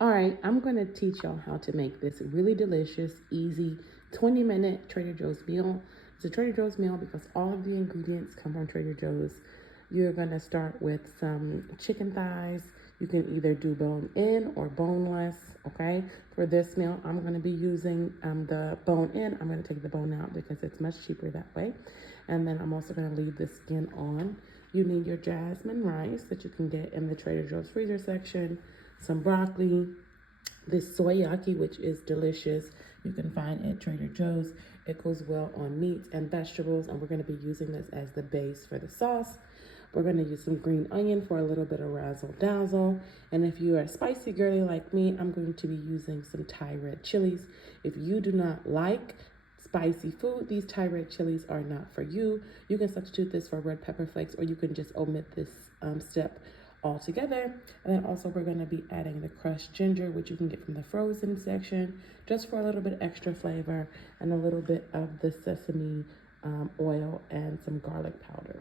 All right, I'm going to teach y'all how to make this really delicious, easy, 20-minute Trader Joe's meal. It's a Trader Joe's meal because all of the ingredients come from Trader Joe's. You're going to start with some chicken thighs. You can either do bone-in or boneless, okay? For this meal, I'm going to be using the bone-in. I'm going to take the bone out because it's much cheaper that way. And then I'm also going to leave the skin on. You need your jasmine rice that you can get in the Trader Joe's freezer section, some broccoli, this soyaki, which is delicious. You can find at Trader Joe's. It goes well on meats and vegetables, and we're going to be using this as the base for the sauce. We're going to use some green onion for a little bit of razzle dazzle. And if you are a spicy girly like me, I'm going to be using some Thai red chilies. If you do not like spicy food, these Thai red chilies are not for you. You can substitute this for red pepper flakes, or you can just omit this step altogether. And then also we're going to be adding the crushed ginger, which you can get from the frozen section, just for a little bit extra flavor, and a little bit of the sesame oil and some garlic powder.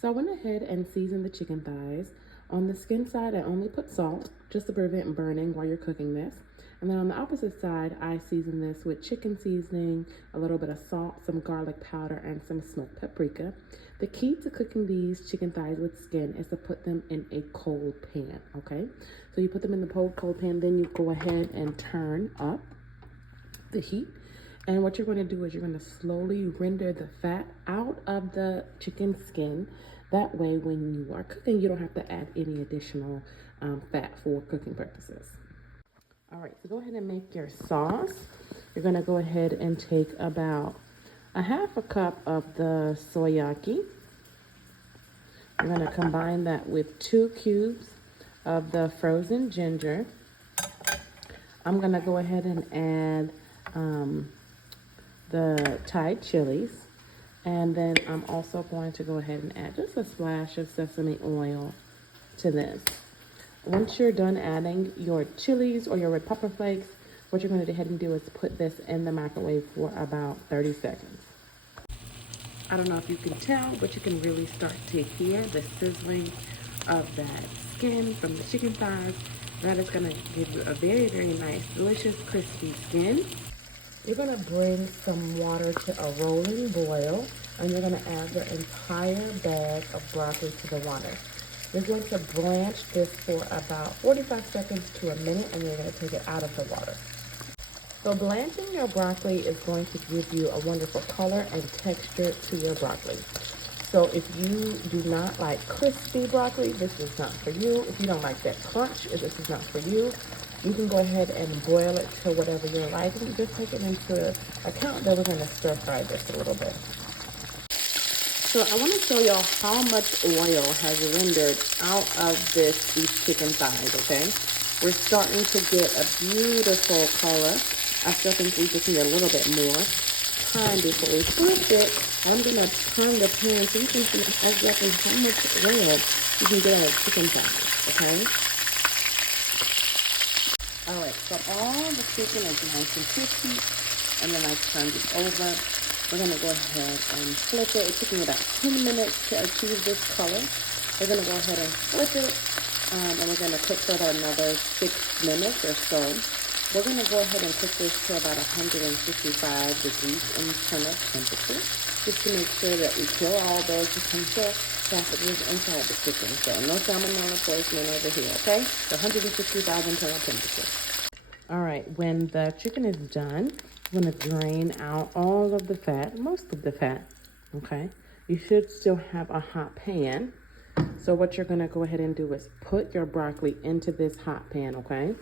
So I went ahead and seasoned the chicken thighs. On the skin side, I only put salt just to prevent burning while you're cooking this. And then on the opposite side, I seasoned this with chicken seasoning, a little bit of salt, some garlic powder, and some smoked paprika. The key to cooking these chicken thighs with skin is to put them in a cold pan, okay? So you put them in the cold pan, then you go ahead and turn up the heat. And what you're going to do is you're going to slowly render the fat out of the chicken skin. That way, when you are cooking, you don't have to add any additional fat for cooking purposes. All right, so go ahead and make your sauce. You're going to go ahead and take about a half a cup of the soyaki. I'm going to combine that with 2 cubes of the frozen ginger. I'm going to go ahead and add the Thai chilies. And then I'm also going to go ahead and add just a splash of sesame oil to this. Once you're done adding your chilies or your red pepper flakes, what you're going to go ahead and do is put this in the microwave for about 30 seconds. I don't know if you can tell, but you can really start to hear the sizzling of that skin from the chicken thighs. That is going to give you a very, very nice, delicious, crispy skin. You're going to bring some water to a rolling boil, and you're going to add the entire bag of broccoli to the water. You're going to blanch this for about 45 seconds to a minute, and you're going to take it out of the water. So blanching your broccoli is going to give you a wonderful color and texture to your broccoli. So if you do not like crispy broccoli, this is not for you. If you don't like that crunch, this is not for you. You can go ahead and boil it to whatever you're liking. Just take it into account that we're going to stir fry this a little bit. So I want to show y'all how much oil has rendered out of these chicken thighs, okay? We're starting to get a beautiful color. I still think we just need a little bit more time before we flip it. I'm going to turn the pan so you can see exactly how much oil you can get out of chicken thighs, okay? All right, so all the chicken is nice and crispy, and then I turned it over. We're going to go ahead and flip it. It took me about 10 minutes to achieve this color. We're going to go ahead and flip it, and we're going to cook for about another 6 minutes or so. We're going to go ahead and cook this to about 155 degrees internal temperature, just to make sure that we kill all those potential pathogens inside the chicken. So no salmonella poisoning over here, okay? So 165 internal temperature. All right, when the chicken is done, I'm going to drain out all of the fat, most of the fat, okay? You should still have a hot pan. So what you're going to go ahead and do is put your broccoli into this hot pan, okay?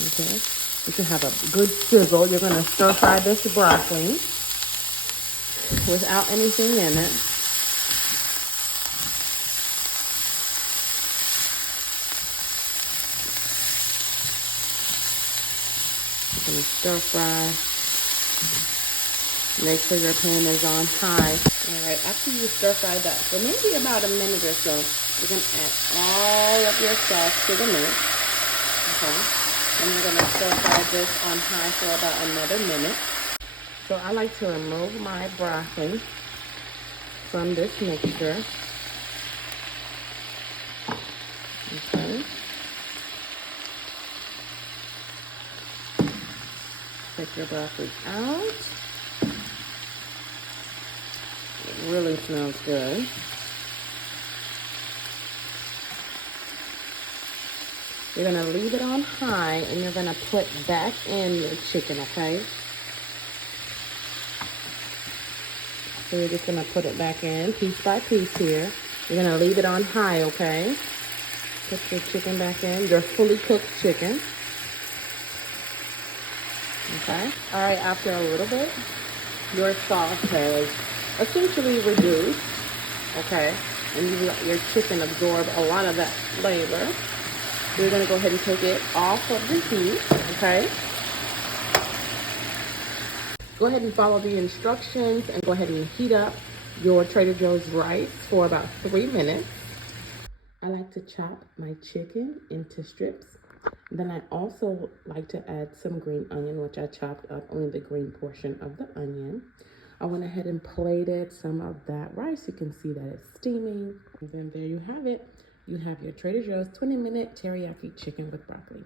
Okay, you should have a good sizzle. You're going to stir fry this broccoli without anything in it. You're going to stir fry. Make sure your pan is on high. All right, after you stir fry that for maybe about a minute or so, you're going to add all of your sauce to the mix. Okay. And you're going to stir fry this on high for about another minute. So I like to remove my broccoli from this mixture. take your broccoli out. It really smells good. You're gonna leave it on high and you're gonna put back in your chicken, okay? So you're just gonna put it back in piece by piece here. You're gonna leave it on high, okay? Put your chicken back in, your fully cooked chicken. Okay. All right, after a little bit, your sauce has essentially reduced, okay? And you let your chicken absorb a lot of that flavor. So you're gonna go ahead and take it off of the heat, okay? Go ahead and follow the instructions and go ahead and heat up your Trader Joe's rice for about 3 minutes. I like to chop my chicken into strips. Then I also like to add some green onion, which I chopped up, only the green portion of the onion. I went ahead and plated some of that rice. You can see that it's steaming. And then there you have it. You have your Trader Joe's 20-minute teriyaki chicken with broccoli.